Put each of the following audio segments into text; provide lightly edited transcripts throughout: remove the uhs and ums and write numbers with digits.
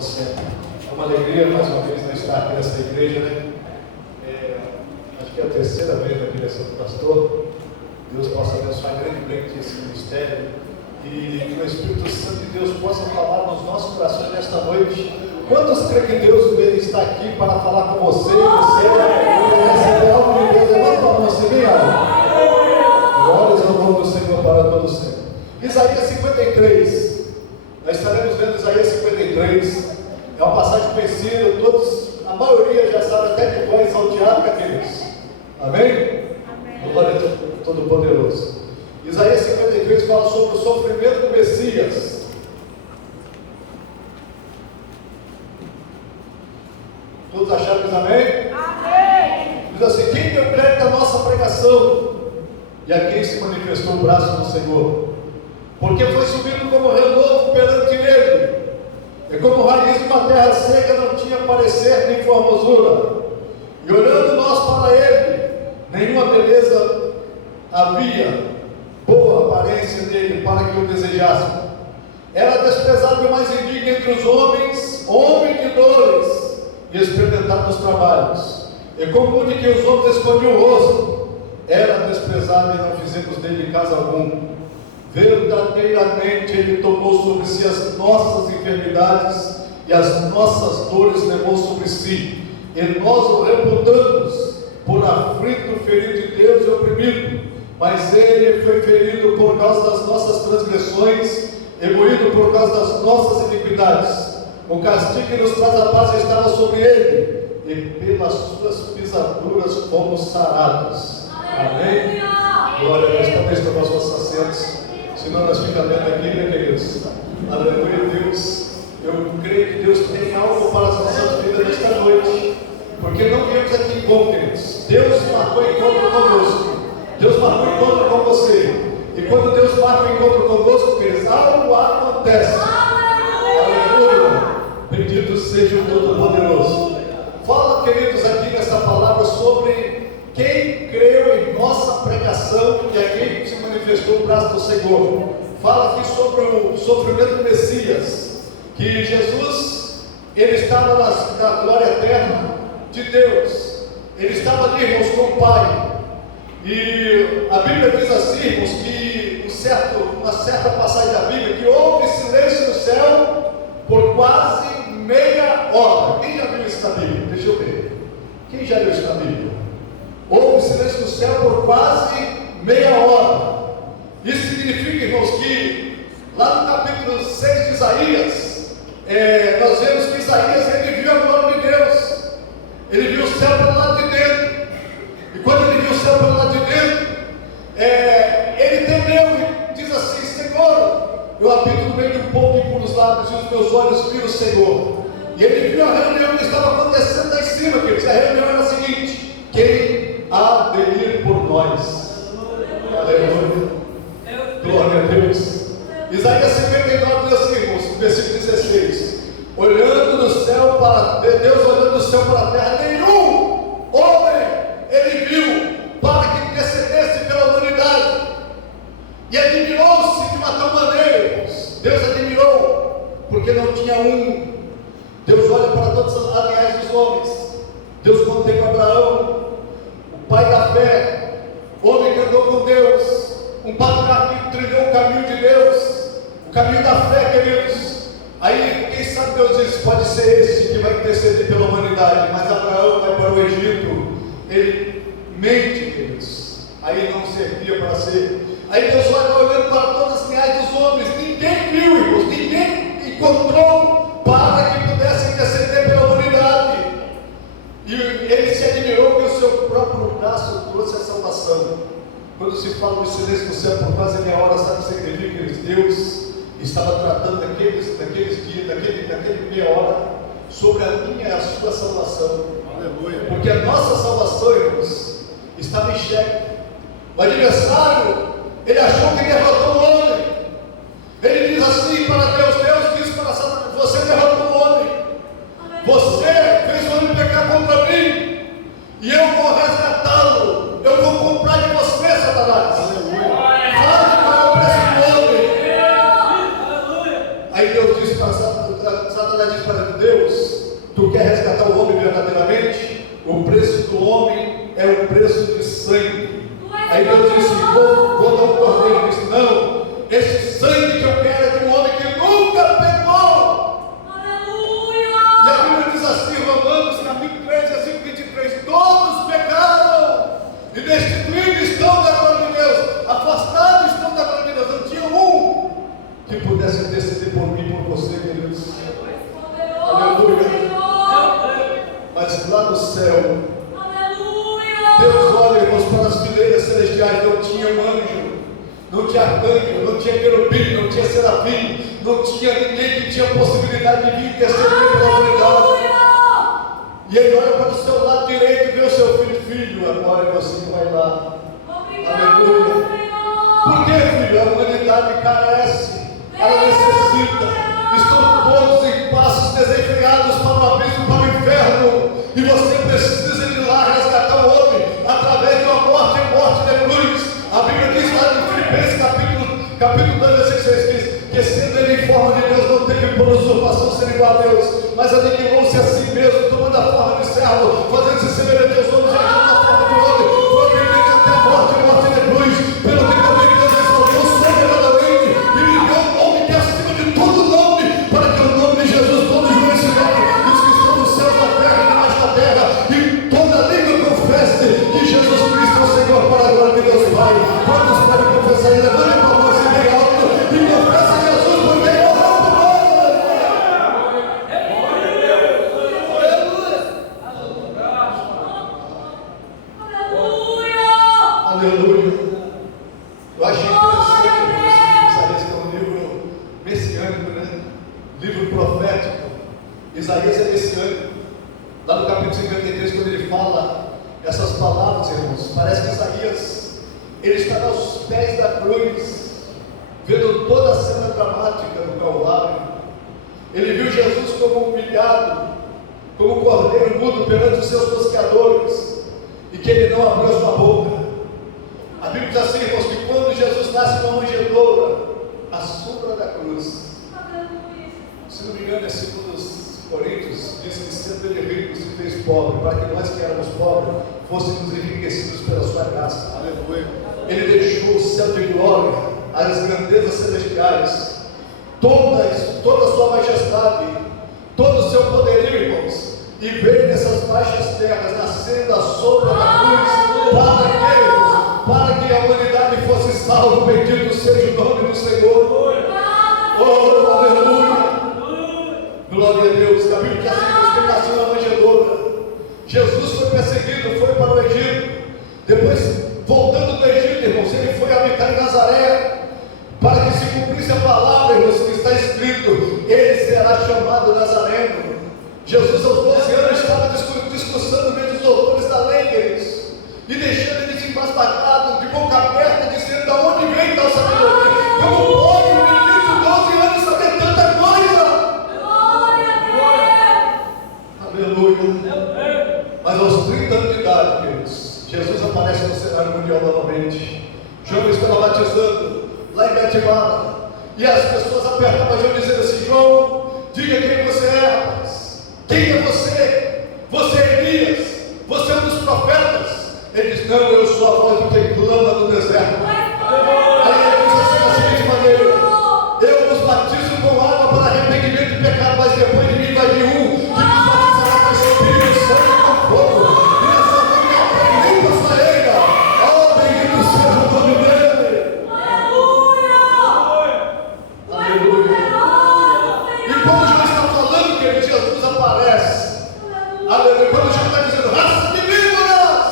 como sempre. É uma alegria mais uma vez estar aqui nessa igreja, né? Acho que é a terceira vez na direção do pastor. Deus possa abençoar grandemente esse ministério e que o Espírito Santo de Deus possa falar nos nossos corações nesta noite. Quantos creem que Deus está aqui para falar com você? Você receber algo de Deus? Levanta a mão assim, bem alto. Glórias ao nome do Senhor para todo sempre. Isaías 53. Nós estaremos vendo Isaías 53. É uma passagem conhecida, a maioria já sabe até que vai saltear aqueles. Amém? Glória a Todo-Poderoso. Isaías 53 fala sobre o sofrimento do Messias. Todos acharam isso? Amém? Amém. Diz assim: quem deu crédito à nossa pregação? E a quem se manifestou o braço do Senhor? Porque foi subido como renovo perante ele. É como raiz de uma terra seca, não tinha parecer nem formosura. E olhando nós para ele, nenhuma beleza havia, boa aparência dele, para que o desejassem. Era desprezado e mais indigno entre os homens, homem de dores, e experimentado nos trabalhos. E como de que os homens escondiam o rosto, era desprezado e não fizemos dele caso algum. Verdadeiramente ele tomou sobre si as nossas enfermidades e as nossas dores levou sobre si, e nós o reputamos por aflito, ferido de Deus e oprimido. Mas ele foi ferido por causa das nossas transgressões e moído por causa das nossas iniquidades. O castigo que nos traz a paz estava sobre ele, e pelas suas pisaduras fomos sarados. Amém? Glória a Deus. Talvez tomar os nossos assentos, senão nós ficamos lendo aqui, né, queridos? Aleluia, Deus. Eu creio que Deus tem algo para as nossas vidas nesta noite, porque não viemos aqui em vão, queridos. Deus marcou encontro conosco. Deus marcou encontro com você. E quando Deus marca o encontro conosco, queridos, algo acontece. Aleluia. Bendito seja o Todo-Poderoso. Fala, queridos, aqui nessa palavra sobre quem creu em nossa pregação e a quem se manifestou o braço do Senhor. Fala aqui sobre o sofrimento do Messias, que Jesus, ele estava na glória eterna de Deus. Ele estava ali, irmãos, com o Pai. E a Bíblia diz assim, irmãos, que uma certa passagem da Bíblia, que houve silêncio no céu por quase meia hora. Quem já viu isso na Bíblia? Deixa eu ver. Quem já viu isso na Bíblia? Houve silêncio no céu por quase meia hora. Isso significa, irmãos, que lá no capítulo 6 de Isaías, nós vemos que Isaías, ele viu a glória de Deus. Ele viu o céu pelo lado de dentro. E quando ele viu o céu pelo lado de dentro, ele temeu e diz assim: Senhor, eu habito no meio de um povo impuro os lábios, e os meus olhos viram o Senhor. E ele viu a reunião que estava acontecendo lá em cima, queridos. A reunião era a seguinte: quem há de ir por nós? Aleluia. Glória a Deus. Isaías 59 diz assim, irmãos, versículo 16: olhando do céu para Deus, olhando do céu para a terra, nenhum homem ele viu para que intercedesse pela humanidade. E admirou-se de uma tal maneira, irmãos. Deus admirou, porque não tinha um. Deus olha para todas as linhagens dos homens. Deus contempla Abraão, o pai da fé, homem que andou com Deus, um patriarca que trilhou o caminho de Deus, o caminho da fé, queridos. Aí, quem sabe Deus diz: pode ser esse que vai interceder pela humanidade. Mas Abraão vai para o Egito, ele mente, queridos. Aí não servia para ser. Aí Deus vai olhando para todas as linhagens dos homens. Ninguém viu, irmãos, ninguém encontrou para que pudesse interceder pela humanidade. E ele se admirou que o seu próprio braço trouxe a salvação. Quando se fala de silêncio do céu por quase meia hora, sabe o que significa, queridos? Deus estava tratando daqueles dias, daquele meia hora, sobre a minha e a sua salvação. Aleluia. Porque a nossa salvação, irmãos, estava em xeque. O adversário, ele achou que derrotou o homem. Ele diz assim para Deus: Deus disse para Satanás: você derrotou o homem. Você fez o homem pecar contra mim, e eu vou resgatá-lo. Eu vou comprar de você, Satanás. Aleluia. Fale qual é o preço do homem. Aí Deus disse para Satanás: Satanás diz para Deus: tu quer resgatar o homem verdadeiramente? O preço do homem é o preço de sangue. Aí Deus disse: vou dar um cordeiro. Ele disse: não, esse sangue que eu quero é de um homem que nunca pecou. Aleluia! E a Bíblia diz assim, Romanos capítulo 13, versículo 23: todos pecaram e destituídos estão da glória de Deus, afastados estão da glória de Deus. Não tinha um que pudesse decidir por mim e por você, queridos. Aleluia. Mas lá no céu, Deus olha, irmãos, para as fileiras celestiais. Não tinha um anjo, não tinha arcanjo, não tinha querubim, não tinha serafim, não tinha ninguém que tinha possibilidade de vir interceder pela humanidade. E ele olha para o seu lado direito e vê o seu filho, agora é você que vai lá. Aleluia. Por que, filho? A humanidade carece, ela necessita. Estão todos em passos desenfreados para o abismo, para o inferno, e você precisa de ir lá resgatar o homem através de uma morte de cruz. A Bíblia diz lá no Filipenses capítulo 2, versículo 6, diz que sendo ele em forma de Deus, não teve por usurpação ser igual a Deus, mas aniquilou-se a si mesmo, tomando a forma de servo, fazendo-se semelhante aos homens, e agindo na forma de homem, foi obediente até a morte de cruz, pelo que também Deus exaltou soberanamente e lhe deu um nome que é acima de todo nome, para que o nome de Jesus todo joelho se dobre, e os que estão nos céus, na terra e debaixo da terra, e toda língua confesse que Jesus Cristo é o Senhor, para a glória de Deus Pai. Quantos podem confessar? Levante a mão assim bem alto e confessa Jesus, porque ele morreu por nós. Aleluia. Eu achei interessante, Isaías, que é um livro messiânico, né? Livro profético. Isaías é messiânico. Lá no capítulo 53, quando ele fala essas palavras, irmãos, parece que Isaías, ele está aos pés da cruz, vendo toda a cena dramática do Calvário. Ele viu Jesus como humilhado, como cordeiro mudo perante os seus tosqueadores, e que ele não abriu a sua boca. A Bíblia diz assim, irmãos, que quando Jesus nasce numa manjedoura, à sombra da cruz, se não me engano, é segundo os Coríntios, diz que sendo ele rico se fez pobre, para que nós que éramos pobres fôssemos enriquecidos pela sua graça. Aleluia. Ele deixou o céu de glória, as grandezas celestiais, toda a sua majestade, todo o seu poderio, irmãos, e veio nessas baixas terras, nascendo à sombra da cruz, para que a humanidade fosse salva. Bendito seja o nome do Senhor. Oh, aleluia. Glória a Deus. A Bíblia diz assim, que ele nasceu na manjedoura. Jesus foi perseguido, foi para o Egito. Depois, voltando do Egito, irmãos, ele foi habitar em Nazaré, para que se cumprisse a palavra, irmãos, que está escrito: ele será chamado Nazareno. Jesus aos 12 anos estava discursando no meio dos doutores da lei deles, e deixando eles embasbacados, de boca aberta, dizendo: de onde vem tal sabedoria? Como pode um menino de 12 anos saber tanta coisa? Aleluia. Mas aos 30 anos de idade, queridos, Jesus aparece no cenário mundial novamente. João estava batizando lá em Betimana, e as pessoas apertavam João dizendo assim: João, diga quem você é, rapaz. Quem é você? Você é Elias? Você é um dos profetas? Ele diz: não, eu sou a voz do que clama no deserto. Aí ele diz assim da seguinte maneira: eu vos batizo com água para arrependimento de pecado, mas depois de mim vai vir um que nos batizará com Espírito Santo e com fogo, e a sua boca limpa a sua eira. Oh, bendito seja o nome dele. Aleluia. E quando Jesus está falando que ele, Jesus aparece, aleluia, quando Jesus está dizendo: raça de víboras,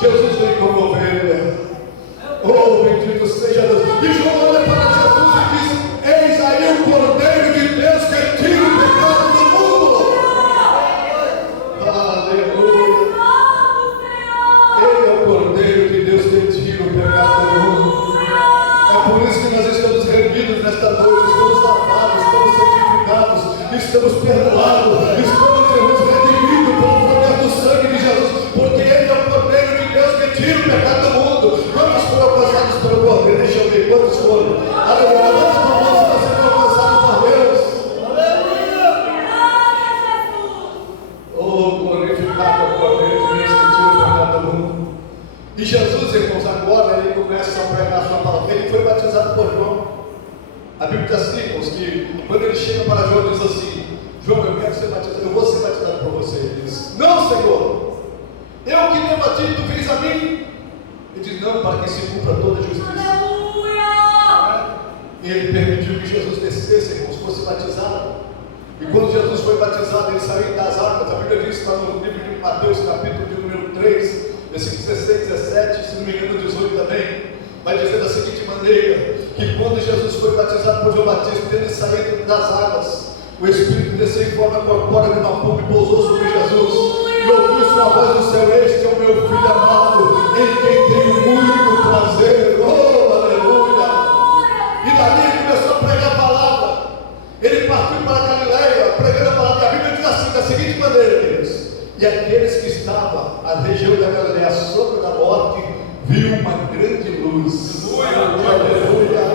Jesus vem como ovelha. Oh, bendito seja Deus. E João olha para Jesus e diz: eis aí o Cordeiro de Deus que tira o pecado do mundo. Aleluia. Ele é o Cordeiro de Deus que tira o pecado do mundo. É por isso que nós estamos reunidos nesta noite, estamos lavados, estamos santificados, estamos perdoados, estamos redimidos pelo poder do sangue de Jesus, porque ele é o Cordeiro de Deus que tira o pecado do mundo. Quantos foram alcançados pelo Cordeiro? Deixa eu ver quantos foram. Aleluia. Levanta a mão se você foi alcançado por irmãos, que quando ele chega para João e diz assim: João, eu quero ser batizado, eu vou ser batizado por você. Ele diz: não, Senhor, eu que nem batido, tu vens a mim. Ele diz: não, para que se cumpra toda a justiça. Aleluia! E ele permitiu que Jesus descesse, irmãos, fosse batizado. E quando Jesus foi batizado, ele saiu das águas. A Bíblia diz, está no livro de Mateus, capítulo de número 3, versículos 16, 17, se não me engano 18 também, vai dizer da seguinte maneira: que quando Jesus foi batizado por João Batista, tendo saído das águas, o Espírito desceu em forma corpórea de uma pomba e pousou sobre Jesus, e ouviu sua voz no céu: este é o meu filho amado, em quem tenho muito prazer. Oh, aleluia! E dali ele começou a pregar a palavra. Ele partiu para a Galileia, pregando a palavra. A Bíblia diz assim, da seguinte maneira, queridos: e aqueles que estavam na região da Galileia, à sombra da morte, viu uma grande luz. Aleluia!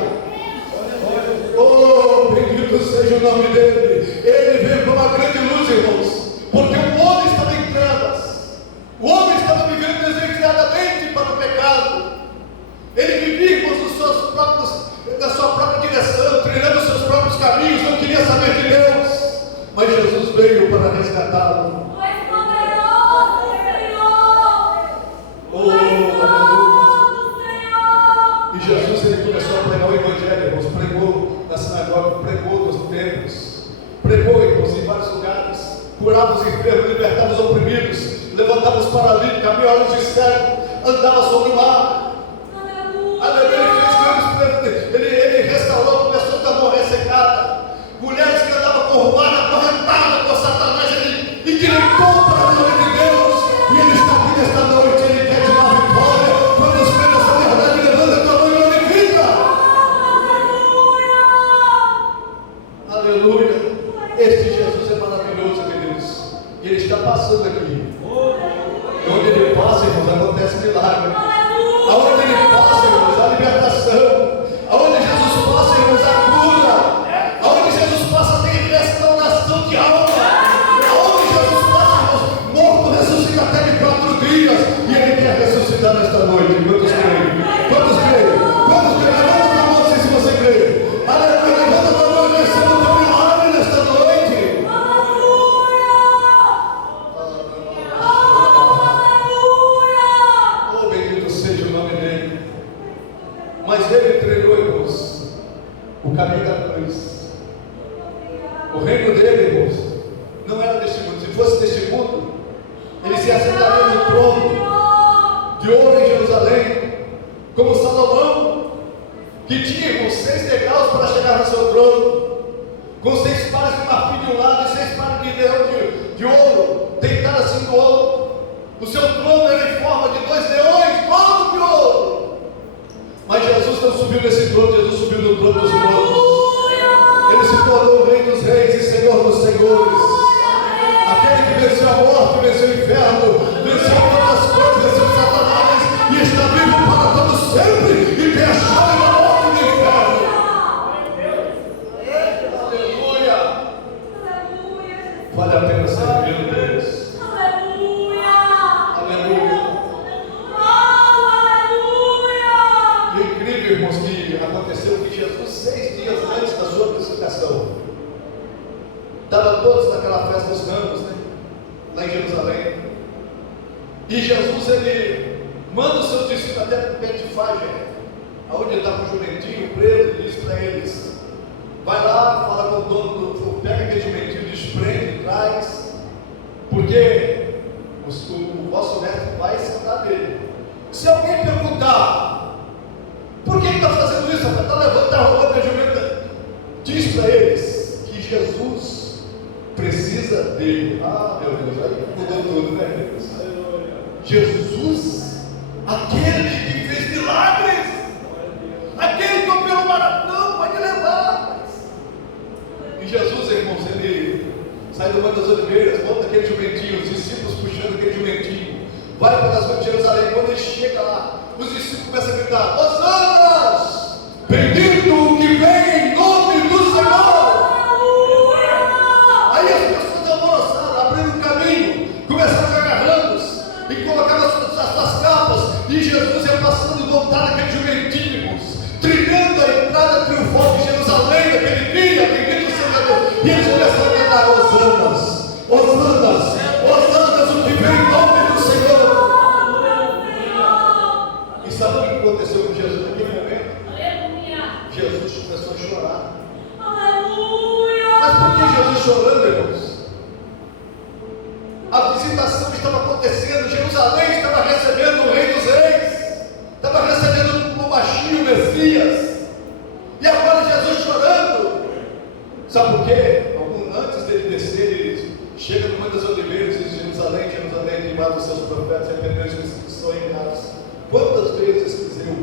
Oh, bendito seja o nome dele. Ele veio com uma grande luz, irmãos, porque o homem estava em trevas, o homem estava vivendo desenfreadamente para o pecado. Ele vivia, irmãos, da sua própria direção, trilhando os seus próprios caminhos, não queria saber de Deus, mas Jesus veio para resgatá-lo. Oh, e Jesus, ele começou a pregar o Evangelho, irmãos, pregou na sinagoga, pregou nos templos, pregou, irmãos, em vários lugares, curava os enfermos, libertava os oprimidos, levantava os paralíticos, abria olhos de cego, andava sobre o mar. Aleluia! Ele fez grandes, ele restaurou pessoas que estavam ressecadas, mulheres que andavam corrumadas, acorrentadas por Satanás. Ele endireitou para a glória de Deus, e ele está aqui nesta noite. Ele quer te dar vitória. Quando crê nessa verdade, levanta a tua mão e glorifica. Aleluia! Este Jesus é maravilhoso, queridos, e ele está passando aqui. E onde ele passa, irmãos, acontece milagre. Aonde ele passa, irmãos, a libertação. Aonde Jesus passa, irmãos, a cura. Aonde Jesus passa, tem restauração de alma. Aonde Jesus passa, irmãos, morto ressuscita até de 4 dias. E ele quer ressuscitar nesta noite. Quantos creem? Quantos creem? Quantos creem? Levanta a tua mão se você crê. Aleluia, levanta a tua mão e receba o teu milagre nesta noite. Oh, bendito seja o nome dele. Mas ele treinou, irmãos, o caminho da cruz. O reino dele, irmãos, não era deste mundo. Se fosse deste mundo, ele se assentaria no trono de ouro em Jerusalém, como Salomão, que tinha, irmãos, 6 degraus para chegar no seu trono, com 6 pares de marfim de um lado e 6 pares de leão de ouro, deitado assim do outro. O seu trono era em forma de 2 leões, todo de ouro. Mas Jesus não subiu nesse trono, Jesus subiu no trono dos tronos. Ele se tornou o Rei dos Reis e Senhor dos Senhores. Aquele que venceu a morte, venceu o inferno, venceu todas as coisas, venceu Satanás, e está vivo para todos sempre, e tem a chave da morte e do inferno. Aleluia! Vale a pena servir a Deus. Aleluia! E é incrível, irmãos, que aconteceu que Jesus, 6 dias antes da sua crucificação, estavam todos naquela festa dos ramos, né? Lá em Jerusalém. E Jesus, ele manda os seus discípulos até Betfage, aonde estava o jumentinho preso, e diz para eles: vai lá, fala com o dono do, pega aquele jumentinho, desprende, traz, porque o vosso mestre vai sentar nele. Se alguém perguntar: por que está fazendo isso? Está levando, está roubando a jumenta? Diz para eles que Jesus precisa dele. Ah, meu Deus, aí mudou tudo, né, Deus? Jesus, aquele que fez milagres, aquele que operou maratão, pode levar. E Jesus, irmãos, ele sai do Monte das Oliveiras, monta aquele jumentinho, os discípulos puxando aquele jumentinho, vai para as ruas de Jerusalém. Quando ele chega lá, os discípulos começam a gritar: Hosannas! Bendito o que vem em nome do Senhor! Aí as pessoas alvoroçaram, abriram um caminho, começaram a jogar ramos e colocaram as suas capas, e Jesus ia passando montado aquele jumentinho, irmãos, trilhando a entrada triunfal de Jerusalém naquele dia. Mas por que Jesus chorando, irmãos? A visitação estava acontecendo, Jerusalém estava recebendo o Rei dos Reis, estava recebendo o Machio, o Messias, e agora Jesus chorando. Sabe por quê? Antes dele descer, ele chega no Monte das Oliveiras e diz: Jerusalém, Jerusalém, queimado os seus profetas e arrependeu os que são enganos. Quantas vezes quis eu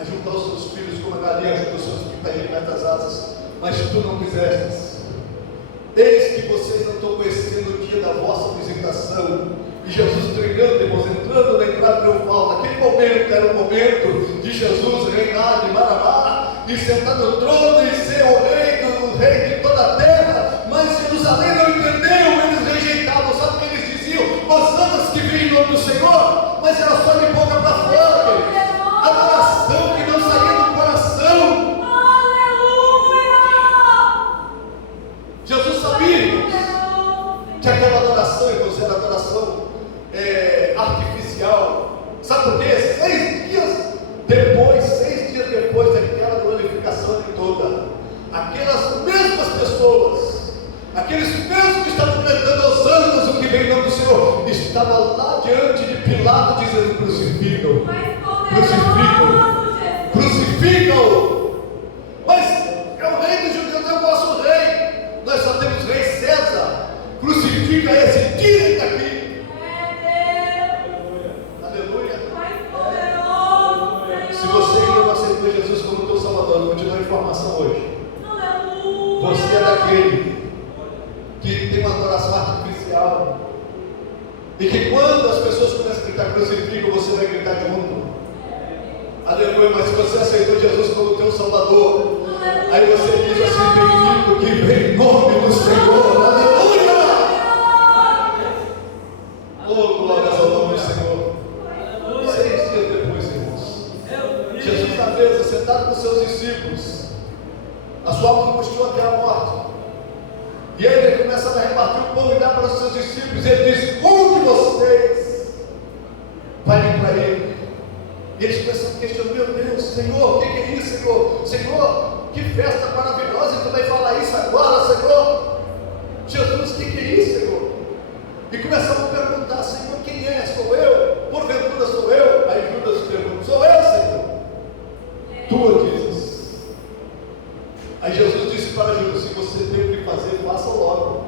ajuntar os seus filhos como a galinha ajuda os seus pintainhos das asas, mas tu não quisestes. Eis que vocês não estão conhecendo o dia da vossa visitação. E Jesus trilhando, irmãos, entrando na entrada triunfal. Naquele momento era o momento de Jesus reinar de Maranatá e sentar no trono e ser o rei de toda a terra. Mas Jerusalém não entendeu, eles rejeitavam. Sabe o que eles diziam? Hosannas que vêm em nome do Senhor, mas era só de boca para fora, queridos. Adoração que não saía do coração. Jesus sabia, irmãos, que aquela adoração, irmãos, era adoração artificial. Sabe por quê? 6 dias depois daquela glorificação de toda, aquelas mesmas pessoas, aqueles mesmos que estavam cantando aos anos o que vem em nome do Senhor, estavam lá diante de Pilato dizendo: crucificam, crucificam, crucificam. Mas é o rei dos judeus, é o nosso rei. Nós só temos rei César. Crucifica esse, tira ele daqui. Aleluia. Se você ainda não aceitou Jesus como teu Salvador, eu vou te dar uma informação hoje. Você é daquele que tem uma adoração artificial, e que quando as pessoas começam a gritar crucifica, você vai gritar junto. Aleluia. Mas se você aceitou Jesus como teu Salvador, aí você diz assim: bendito que vem em nome do Senhor. Aleluia. Oh, glórias ao nome do Senhor. 6 dias depois, irmãos, Jesus na mesa, sentado com seus discípulos, a sua alma angustiou até a morte. E aí ele começa a repartir o pão e dar para os seus discípulos. E ele diz: um de vocês vai vir para ele. E eles começam a questionar: meu Deus, Senhor, o que é isso, Senhor? Senhor, que festa maravilhosa, e tu vai falar isso agora, Senhor? Jesus, o que é isso, Senhor? E começam a perguntar: Senhor, quem é? Sou eu? Porventura sou eu? Aí Judas pergunta: sou eu, Senhor? Tu dizes. Aí Jesus disse para Judas: se você tem o que fazer, faça logo.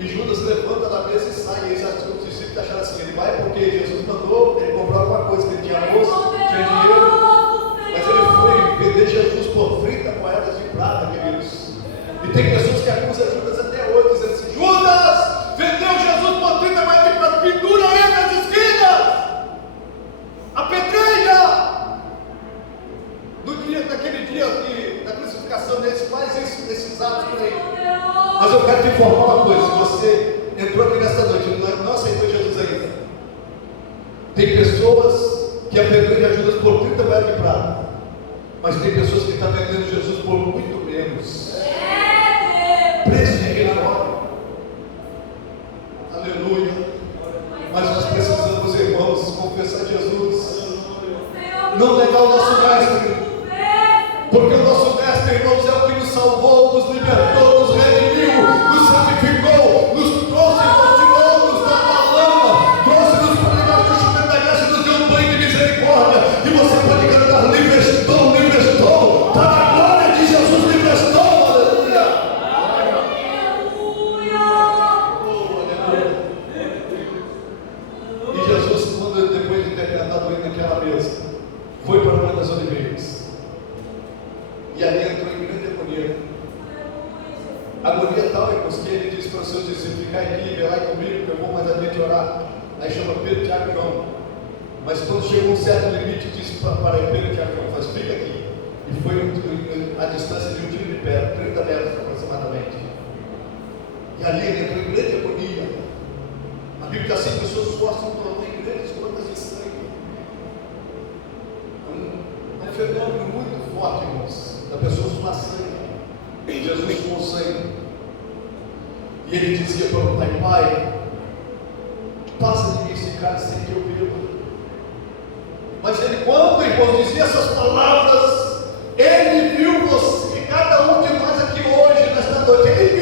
E Judas levanta da mesa e sai. E os discípulos acharam assim: ele vai porque Jesus mandou ele comprar alguma coisa, que ele tinha almoço, tinha dinheiro. Mas ele foi vender Jesus por 30 moedas de prata, queridos. E tem pessoas que acusam Judas até hoje, dizendo assim: Judas vendeu Jesus por 30 moedas de prata, pendura ele nas esquinas, apedreja. Naquele dia da crucificação deles, faz isso nesses atos por aí. Mas eu quero te informar uma coisa: se você entrou aqui nesta noite e não aceitou Jesus ainda, tem pessoas que apedrejam Judas por 30 moedas de prata, mas tem pessoas que estão vendendo Jesus por muito menos. Preço de irrisório. Aleluia. Mas nós precisamos, irmãos, confessar Jesus, não negar o nosso mestre. Porque o nosso mestre, irmãos, é o que nos salvou, nos libertou, nos redimiu, nos santificou, nos trouxe, nos tirou, nos da lama, trouxe-nos para debaixo do chuveiro da graça e nos deu um banho de misericórdia. E você pode cantar: livre estou, para a glória de Jesus, livre estou. Aleluia. E Jesus, quando depois de ter cantado ele naquela mesa, foi para o Monte das Oliveiras. E ali entrou em grande agonia. Agonia tal, irmãos, que ele disse para os seus discípulos: ficar aqui, vê lá comigo, que eu vou mais adiante orar. Aí chama Pedro, Tiago e João. Mas quando chegou um certo limite, disse para Pedro, Tiago e João: mas fica aqui. E foi a distância de um tiro de pé, 30 metros aproximadamente. E ali ele entrou em grande agonia. A Bíblia diz assim: pessoas forçam por em grandes gotas de sangue. É um fenômeno muito forte, irmãos, da pessoa suar sangue. Jesus suou sangue. E ele dizia para o Pai: Pai, passa de mim esse cálice sem que eu beba. Mas ele, quando, irmãos, dizia essas palavras, ele viu você, cada um de nós aqui hoje, nesta noite, ele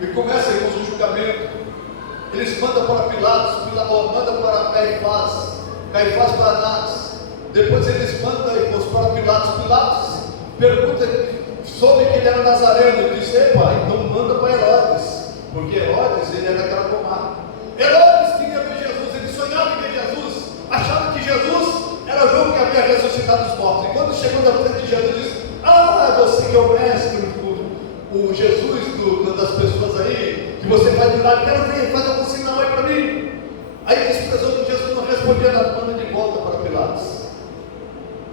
E começa, irmãos, o julgamento. Eles mandam para Pilatos, Pilatos manda para Caifás, Caifás para Anás. Depois eles mandam, irmãos, para Pilatos. Pilatos pergunta, soube que ele era nazareno. Ele disse: epa, então manda para Herodes, porque Herodes, ele era daquela comarca. Herodes queria ver Jesus, ele sonhava em ver Jesus, achava que Jesus era o João que havia ressuscitado os mortos. E quando chegou na frente de Jesus, disse: ah, você que é o mestre, o Jesus das pessoas aí, que você faz milagre, quero ver, faz algum sinal aí para mim. Aí desprezou que Jesus não respondia nada, manda de volta para Pilatos.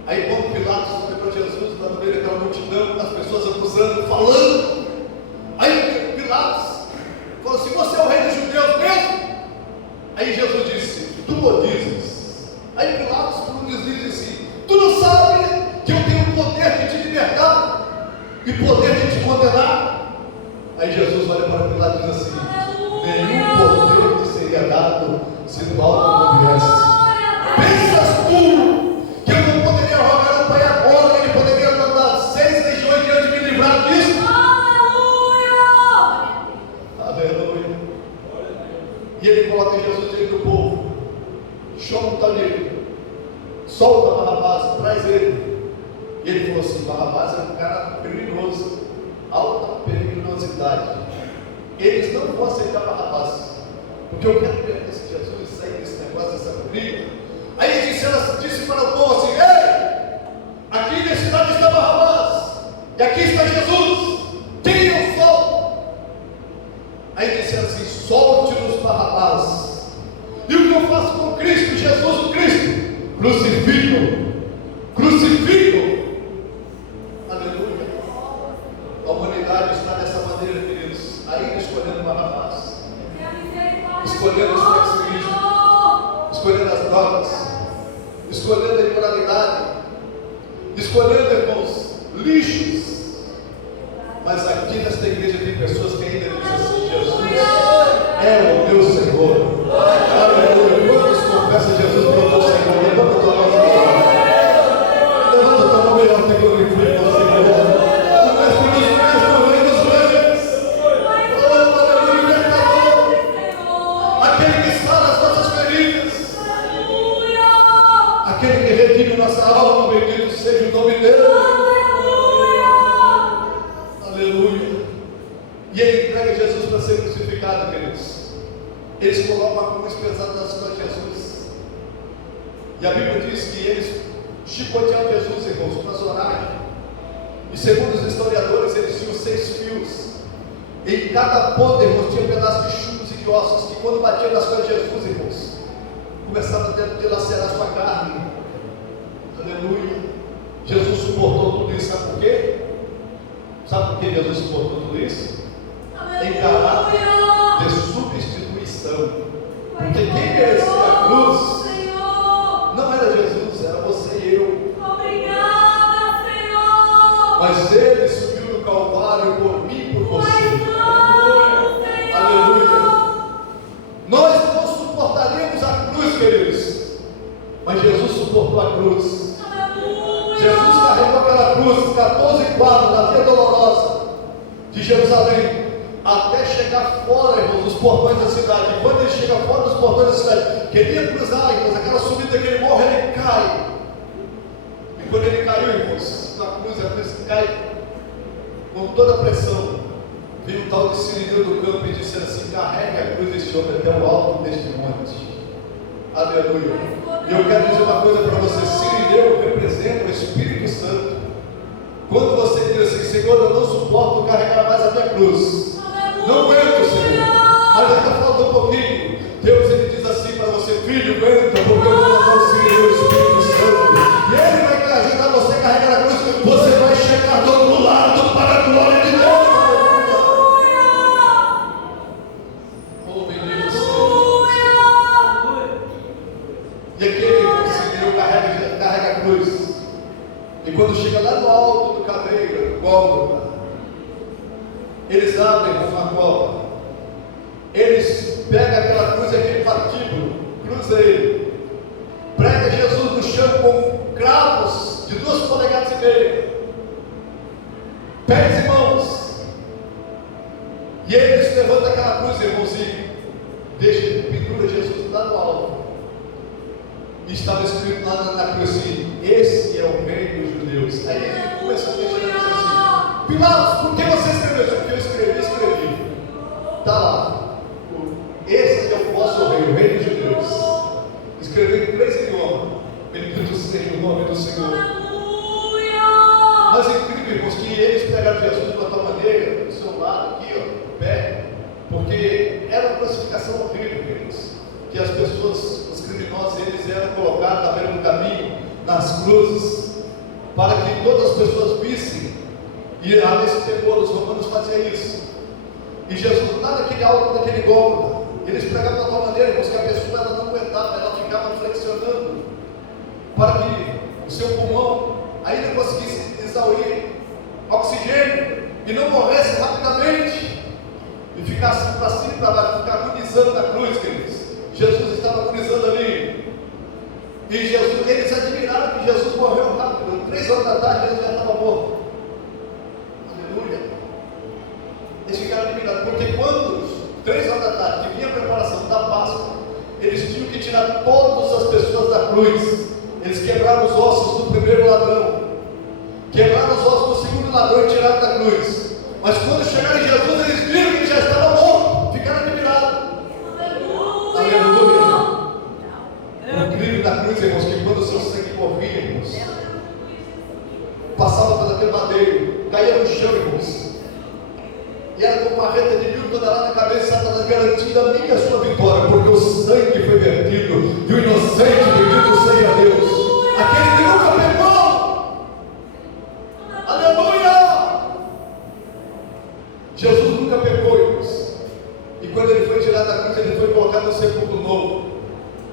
Aí quando Pilatos foi para Jesus, lá no meio daquela multidão, as pessoas acusando, falando. Aí Pilatos falou assim: você é o rei dos judeus mesmo? Aí Jesus disse: tu o dizes. Aí Pilatos, por um deslize, assim: tu não sabe que eu tenho o poder de te libertar e poder de te condenar? Aí Jesus olha para Pilatos e diz assim: nenhum poder te seria dado se do alto não viesse. Pensas tu que eu não poderia rogar ao Pai agora, ele poderia mandar 6 legiões diante de me livrar disso? Aleluia. E ele coloca Jesus diante do povo, chama o talheiro, solta Barrabás, traz ele. E ele falou assim: Barrabás é um cara perigoso, alta periculosidade. Eles não vão aceitar Barrabás, porque eu quero ver esse Jesus e sair desse negócio, dessa briga. Aí ele disse para o povo assim: ei, aqui nesse lado está Barrabás, e aqui está Jesus, quem eu sou? Aí disse assim: solte-nos Barrabás, e o que eu faço com Cristo, Jesus o Cristo? Crucifico, crucifico. Aleluia. A humanidade está dessa maneira, queridos, ainda escolhendo Barrabás, escolhendo o sexualismo, escolhendo as drogas, escolhendo a imoralidade, escolhendo, irmãos, lixos. Mas aqui nesta igreja tem pessoas que ainda dizem assim: Jesus é o meu Senhor. Aleluia. Quantos confessam Jesus como teu Senhor? Levanta a tua mão. Levanta a tua mão melhor que glorifica o Senhor. Aquele que redime nossa alma, bendito seja o nome dele. Aleluia. E ele entrega Jesus para ser crucificado, queridos. Eles colocam a cruz pesada nas costas de Jesus. E a Bíblia diz que eles chicotearam Jesus, irmãos, com as oragens. E segundo os historiadores, eles tinham 6 fios. Em cada ponta, irmãos, tinha um pedaço de chumbos e de ossos, que quando batia nas costas de Jesus, irmãos, começava a dilacerar a sua carne. Aleluia. Jesus suportou tudo isso, sabe por quê? Sabe por que Jesus suportou tudo isso? Em caráter de substituição. Porque quem merecia a cruz não era Jesus, era você e eu. Obrigada, Senhor. Mas ele subiu no Calvário por mim e por você. Aleluia. Nós não suportaríamos a cruz, queridos, mas Jesus suportou a cruz. Jesus carregou aquela cruz 14 quadros na via dolorosa de Jerusalém, até chegar fora, irmãos, dos portões da cidade. E quando ele chega fora dos portões da cidade, queria cruzar, irmãos, aquela subida que ele morre, ele cai. E quando ele caiu, irmãos, na cruz, a cruz cai com toda a pressão. Veio um tal de Sirineu do campo e disse assim: carregue a cruz deste homem até o alto deste monte. Aleluia. E eu quero dizer uma coisa para você: Sirineu representa o Espírito Santo. Quando você diz assim: Senhor, eu não suporto carregar mais a minha cruz, não aguento, Senhor, mas ainda falta um pouquinho. Deus, ele diz assim para você: filho, aguenta, porque eu vou mandar o Sirineu, o Espírito Santo, e ele vai ajudar você a carregar a cruz. Você vai chegar do outro lado para a glória de Deus. E aquele Sirineu carrega a cruz. E quando chega lá no alto do caveiro, Gólgota, eles abrem uma cova. Eles pegam aquela cruz, aquele patíbulo, cruza ele, prega Jesus no chão com cravos de 2,5 polegadas, pés e mãos. E eles levantam aquela cruz, irmãozinho, deixa, pendura Jesus lá no alto. E estava escrito lá na cruz assim: esse é o rei dos judeus. Aí ele começou a questionar assim: Pilatos, por que você escreveu isso? Porque eu escrevi. Está lá: esse é o vosso rei, o rei dos judeus. Escreveu em 3 idiomas. Bendito seja o nome do Senhor. Mas é incrível, irmãos, que eles pegaram Jesus de uma tal maneira, do seu lado aqui, ó, no pé, porque era uma classificação horrível, queridos, que as pessoas, os criminosos, eles eram colocados na beira do caminho, nas cruzes, para que todas as pessoas vissem. E nesse temor, os romanos faziam isso. E Jesus, lá naquele alto, naquele Gólgota, eles pregavam de tal maneira, irmãos, que a pessoa ela não aguentava, ela ficava flexionando, para que o seu pulmão ainda conseguisse exaurir oxigênio e não morresse rapidamente e ficasse para cima e para baixo, ficar agonizando na cruz, queridos. Jesus estava agonizando ali. E Jesus, eles admiraram que Jesus morreu rápido. 3 horas da tarde Jesus já estava morto. Aleluia. Eles ficaram admirados, porque quando 3 horas da tarde, que vinha a preparação da Páscoa, eles tinham que tirar todas as pessoas da cruz. Eles quebraram os ossos do primeiro ladrão, quebraram os ossos do segundo ladrão e tiraram da cruz. Mas quando chegaram em Jesus, eles viram que ele já estava morto, ficaram admirados. Aleluia. O incrível da cruz, irmãos, que quando o seu sangue corria, irmãos, passava por aquele madeiro, caía no chão, irmãos, e era com uma reta de 1000 toneladas na cabeça, Satanás garantindo a minha e a sua vitória, porque o sangue foi vertido, e o inocente, bendito seja Deus, aquele que nunca pecou. Aleluia! Jesus nunca pecou, irmãos. E quando ele foi tirado da cruz, ele foi colocado no sepulcro novo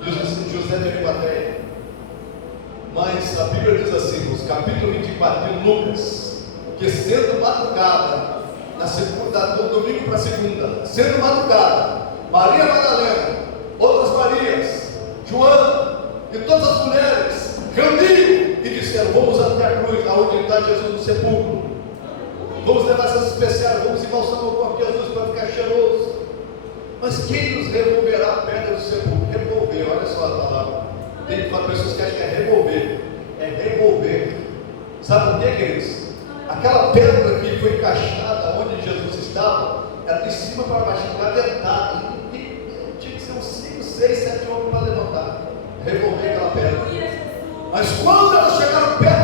de José de Arimateia. Mas a Bíblia diz assim, nos capítulo 24 de Lucas, que sendo madrugada, do domingo para segunda, sendo madrugada, Maria Madalena, outras Marias, Joana e todas as mulheres reuniram e disseram: vamos até a cruz, aonde está Jesus no sepulcro, vamos levar essas especiais, vamos embalsamar o corpo de Jesus para ficar cheiroso. Mas quem nos removerá a pedra do sepulcro? Remover, olha só a palavra. Tem pessoas que acham que é remover, é remover. Sabe por quê, queridos? Aquela pedra que foi encaixada onde Jesus estava, era de cima para baixo, engavetada, e tinha que ser uns 5, 6, 7 homens para levantar, remover aquela pedra. Mas quando elas chegaram perto